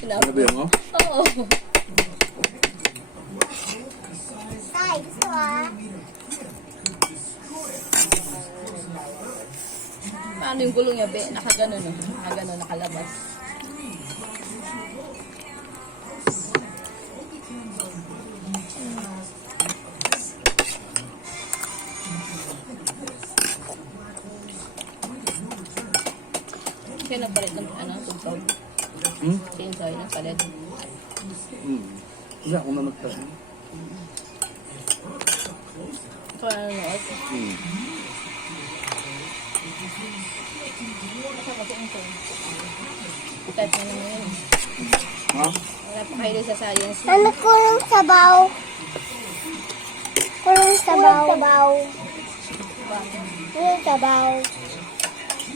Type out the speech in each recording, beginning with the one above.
Sinabi mo? Oo. Tay, gusto ah. Paano yung gulong niya, be? Nakagano, no? Nakagano, nakalabas. Siya nagpalit ng tugtog. Siya yung sa'yo nagpalit. Hindi ako na nagtasin. Ito na nanonood. Asa kasi ang sa'yo. Type na naman yun. Ha? Wala pa kayo sa science. Ano kulong sabaw? Kulong sabaw. Kulong sabaw.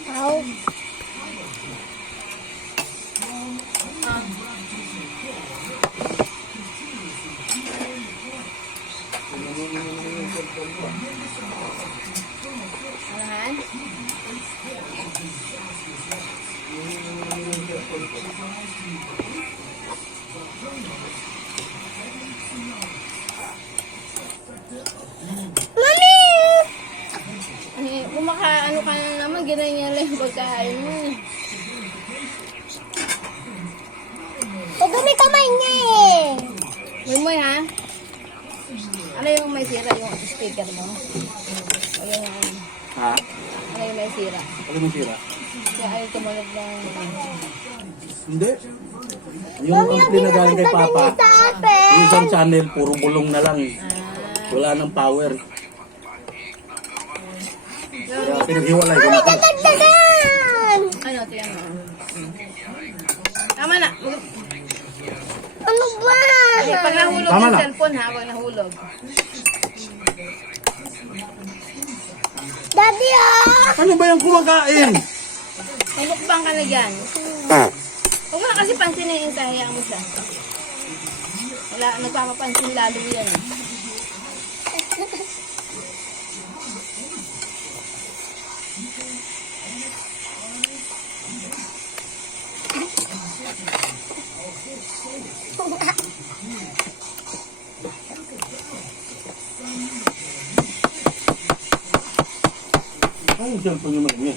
Sabaw. Alahan? Mami! Kung ano ka na naman, ganyan lang yung pagkain mo. Pagdumi kamay niya eh. Muy ha? Ano yung may sira yung speaker mo? O yung Ha? ano yung may sira? Ano mo sira? Kaya ayaw tumunog ng... Hindi. Yung complaint na galing kay Papa, Sa atin. yung isang channel, puro bulong na lang. Wala nang power. Kaya pinaghiwalay ko na ko. Dagdagan! Ano, tiyan mo. Tama na. Ano ba? Ay, pag nahulog Tama yung na. cellphone ha, pag nahulog. Daddy ah! Ano ba yung kumakain? May mukbang ka na dyan. Huwag mo na kasi pansinin yung hayaan mo siya. Wala, nagpapapansin lalo yan. Ay, yung cellphone yung mag-uwi.